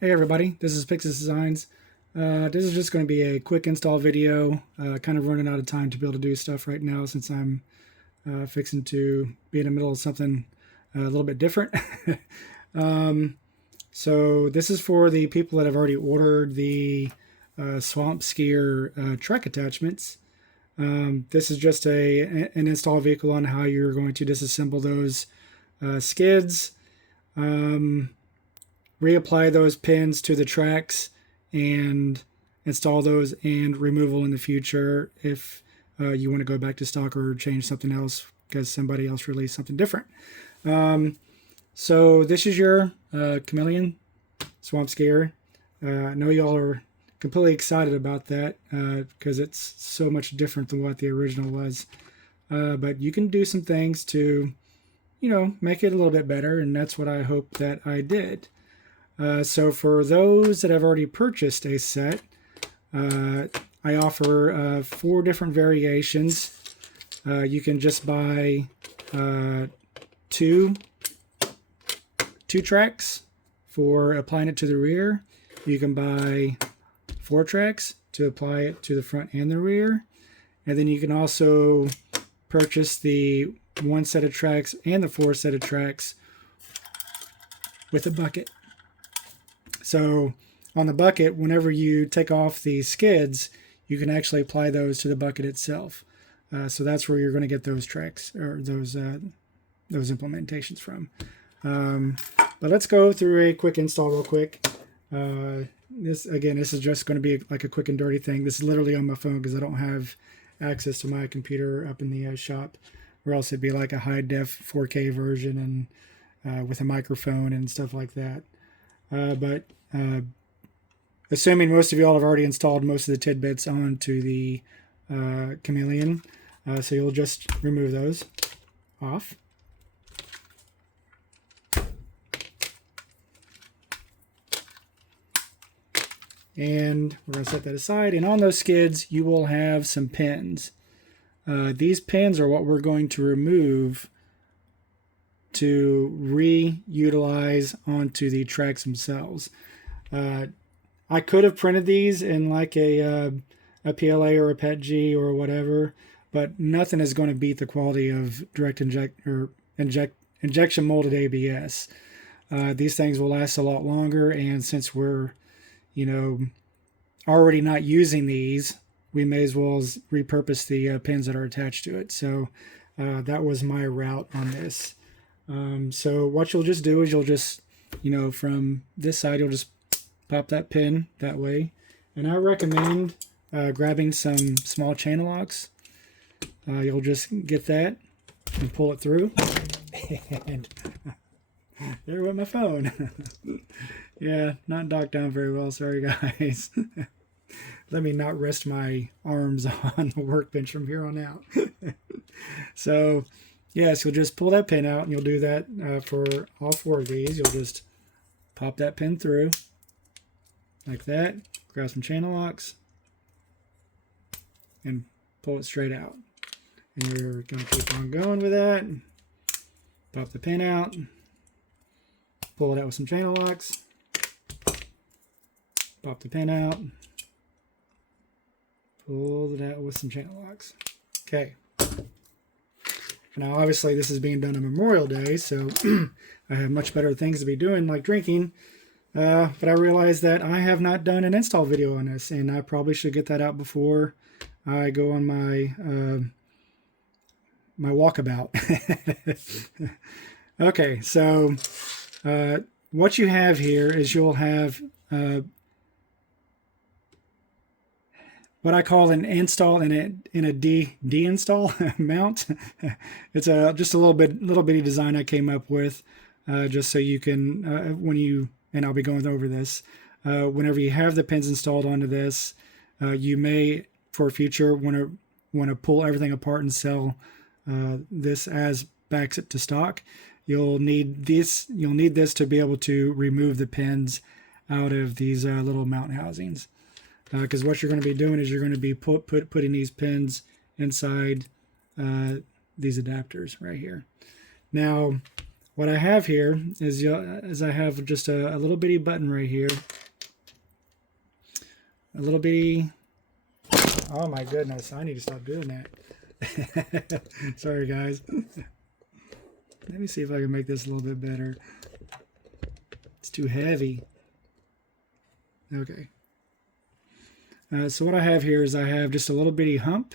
Hey everybody, this is Pixis Designs. This is just going to be a quick install video, kind of running out of time to be able to do stuff right now since I'm fixing to be in the middle of something a little bit different. So this is for the people that have already ordered the Swamp Skier track attachments. This is just an install vehicle on how you're going to disassemble those skids. Reapply those pins to the tracks and install those, and removal in the future if you want to go back to stock or change something else because somebody else released something different. So this is your Chameleon Swamp Skier. I know y'all are completely excited about that because it's so much different than what the original was. But you can do some things to, make it a little bit better, and that's what I hope that I did. So for those that have already purchased a set, I offer 4 different variations. You can just buy two tracks for applying it to the rear. You can buy 4 tracks to apply it to the front and the rear. And then you can also purchase the 1 set of tracks and the 4 set of tracks with a bucket. So on the bucket, whenever you take off the skids, you can actually apply those to the bucket itself. So that's where you're going to get those tracks or those implementations from. But let's go through a quick install real quick. This is just going to be like a quick and dirty thing. This is literally on my phone because I don't have access to my computer up in the shop, or else it'd be like a high def 4K version and with a microphone and stuff like that. But assuming most of y'all have already installed most of the tidbits onto the Chameleon, so you'll just remove those off. And we're going to set that aside. And on those skids, you will have some pins. These pins are what we're going to remove to reutilize onto the tracks themselves. I could have printed these in like a PLA or a PETG or whatever, but nothing is going to beat the quality of direct injection molded ABS. These things will last a lot longer, and since we're already not using these, we may as well repurpose the pins that are attached to it. So that was my route on this. So what you'll just do is you'll just, from this side, you'll just pop that pin that way. And I recommend grabbing some small channel locks. You'll just get that and pull it through. And there went my phone. Yeah, not docked down very well. Sorry, guys. Let me not rest my arms on the workbench from here on out. So, yes, you'll just pull that pin out, and you'll do that for all 4 of these. You'll just pop that pin through like that, grab some channel locks, and pull it straight out. And you're going to keep on going with that. Pop the pin out, pull it out with some channel locks, pop the pin out, pull it out with some channel locks. Okay. Now, obviously, this is being done on Memorial Day, so I have much better things to be doing, like drinking. But I realized that I have not done an install video on this, and I probably should get that out before I go on my my walkabout. Okay, so what you have here is you'll have what I call an install in a deinstall mount. It's just a little bitty design I came up with, just so you can and I'll be going over this whenever you have the pins installed onto this. You may, for future, want to pull everything apart and sell this as backs it to stock. You'll need this to be able to remove the pins out of these little mount housings. Because what you're going to be doing is you're going to be putting these pins inside these adapters right here. Now, what I have here is I have just a little bitty button right here. A little bitty. Oh my goodness, I need to stop doing that. Sorry guys. Let me see if I can make this a little bit better. It's too heavy. Okay. So what I have here is I have just a little bitty hump.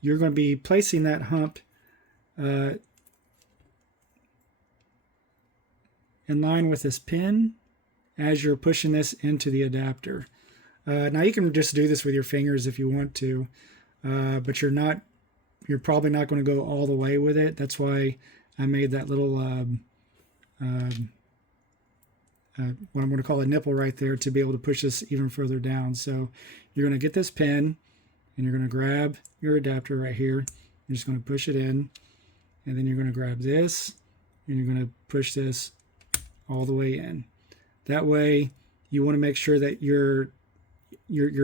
You're going to be placing that hump in line with this pin as you're pushing this into the adapter. Now you can just do this with your fingers if you want to, but you're probably not going to go all the way with it. That's why I made that little what I'm going to call a nipple right there to be able to push this even further down. So you're going to get this pin and you're going to grab your adapter right here. You're just going to push it in, and then you're going to grab this and you're going to push this all the way in. That way you want to make sure that your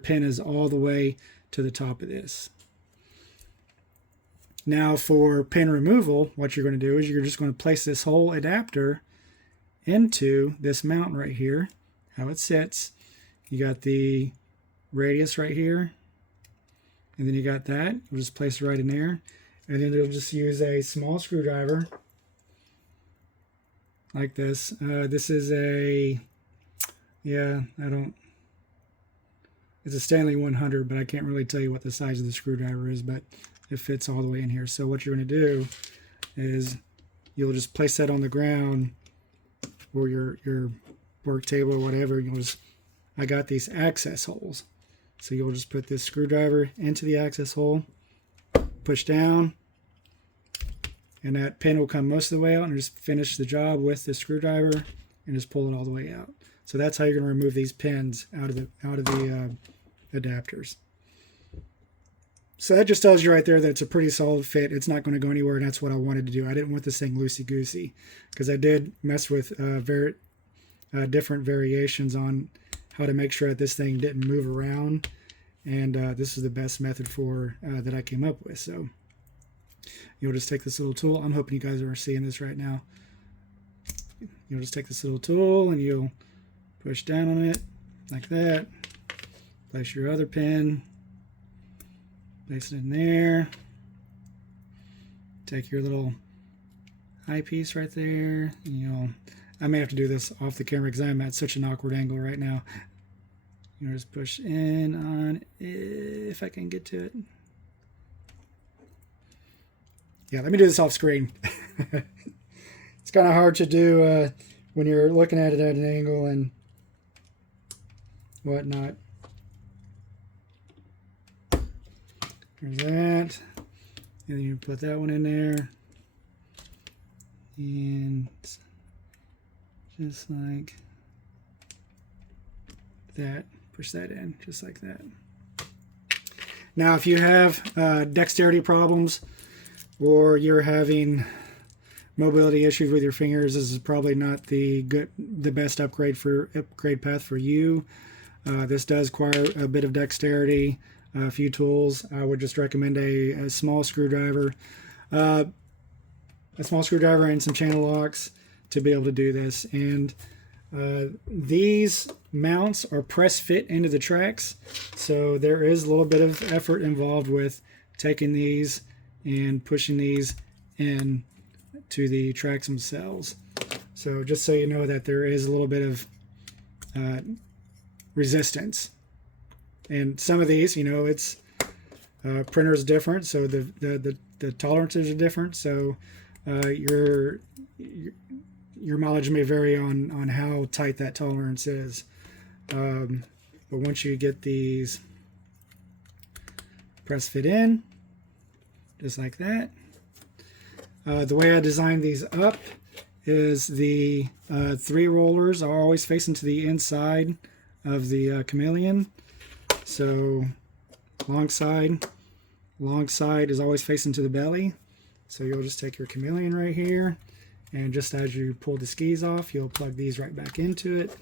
pin is all the way to the top of this. Now for pin removal, what you're going to do is you're just going to place this whole adapter into this mount right here, how it sits. You got the radius right here, and then you got that. You'll just place it right in there, and then you'll just use a small screwdriver like this. This is a, it's a Stanley 100, but I can't really tell you what the size of the screwdriver is, but it fits all the way in here. So what you're going to do is you'll just place that on the ground or your work table or whatever. I got these access holes. So you'll just put this screwdriver into the access hole, push down, and that pin will come most of the way out, and just finish the job with the screwdriver and just pull it all the way out. So that's how you're going to remove these pins out of the adapters. So that just tells you right there that it's a pretty solid fit. It's not going to go anywhere, and that's what I wanted to do. I didn't want this thing loosey-goosey, because I did mess with different variations on how to make sure that this thing didn't move around, and this is the best method for that I came up with. So you'll just take this little tool. I'm hoping you guys are seeing this right now. You'll just take this little tool and you'll push down on it like that. Place your other pin. Place it in there. Take your little eyepiece right there. And I may have to do this off the camera because I'm at such an awkward angle right now. You just push in on it, if I can get to it. Yeah, let me do this off screen. It's kind of hard to do when you're looking at it at an angle and whatnot. There's that. And then you put that one in there. And just like that. Push that in, just like that. Now, if you have dexterity problems or you're having mobility issues with your fingers, this is probably not the best upgrade path for you. This does require a bit of dexterity, a few tools. I would just recommend a small screwdriver, and some channel locks to be able to do this. And these mounts are press fit into the tracks, so there is a little bit of effort involved with taking these and pushing these in to the tracks themselves. So just so you know that there is a little bit of resistance. And some of these, it's printers different, so the tolerances are different. So your mileage may vary on how tight that tolerance is. But once you get these press fit in, just like that. The way I designed these up is the 3 rollers are always facing to the inside of the chameleon. So long side is always facing to the belly. So you'll just take your chameleon right here, and just as you pull the skis off, you'll plug these right back into it.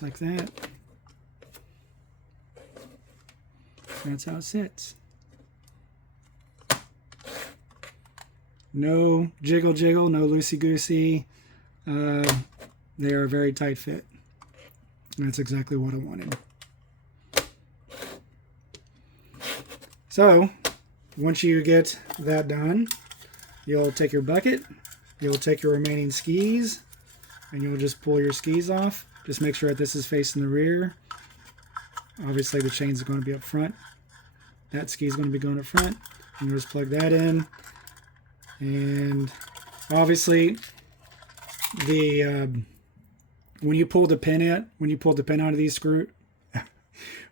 just like that. That's how it sits. No jiggle jiggle, no loosey goosey. They are a very tight fit. And that's exactly what I wanted. So once you get that done, you'll take your bucket, you'll take your remaining skis, and you'll just pull your skis off. Just make sure that this is facing the rear. Obviously the chains are going to be up front. That ski is going to be going up front. And you'll just plug that in. And obviously the when you pull the pin out of these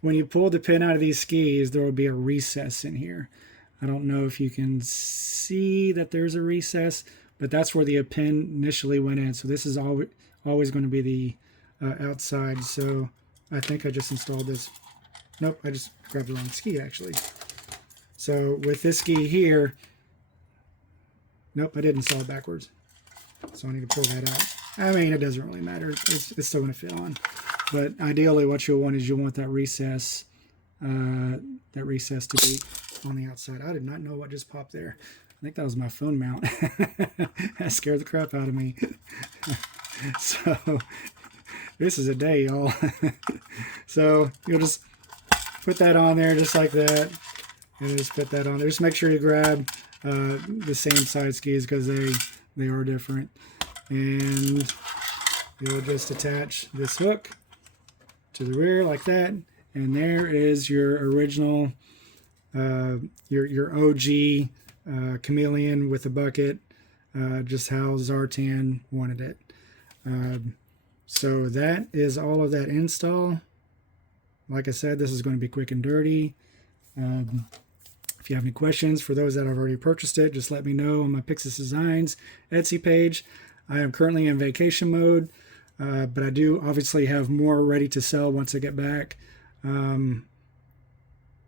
when you pull the pin out of these skis, there will be a recess in here. I don't know if you can see that there's a recess, but that's where the pin initially went in. So this is always going to be the outside. So I think I just installed this. Nope, I just grabbed the wrong ski actually. So with this ski here, nope, I did install it backwards. So I need to pull that out. I mean, it doesn't really matter. It's still going to fit on. But ideally, what you'll want is you'll want that recess to be on the outside. I did not know what just popped there. I think that was my phone mount. That scared the crap out of me. So this is a day, y'all. So you'll just put that on there just like that. And just put that on there. Just make sure you grab the same side skis because they are different. And you'll just attach this hook to the rear like that, and there is your original your OG Chameleon with a bucket, just how Zartan wanted it. So that is all of that install. Like I said, this is going to be quick and dirty. If you have any questions for those that have already purchased it, just let me know on my Pixis Designs Etsy page. I am currently in vacation mode. But I do obviously have more ready to sell once I get back.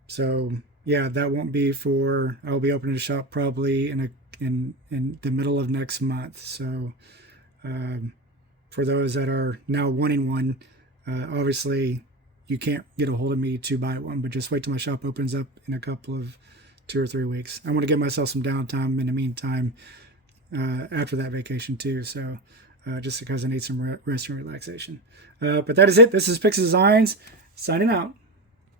So yeah, that won't be for, I'll be opening a shop probably in the middle of next month. So for those that are now wanting one, obviously you can't get a hold of me to buy one, but just wait till my shop opens up in a couple of 2 or 3 weeks. I want to give myself some downtime in the meantime after that vacation too. So just because I need some rest and relaxation. But that is it. This is Pixis Designs signing out.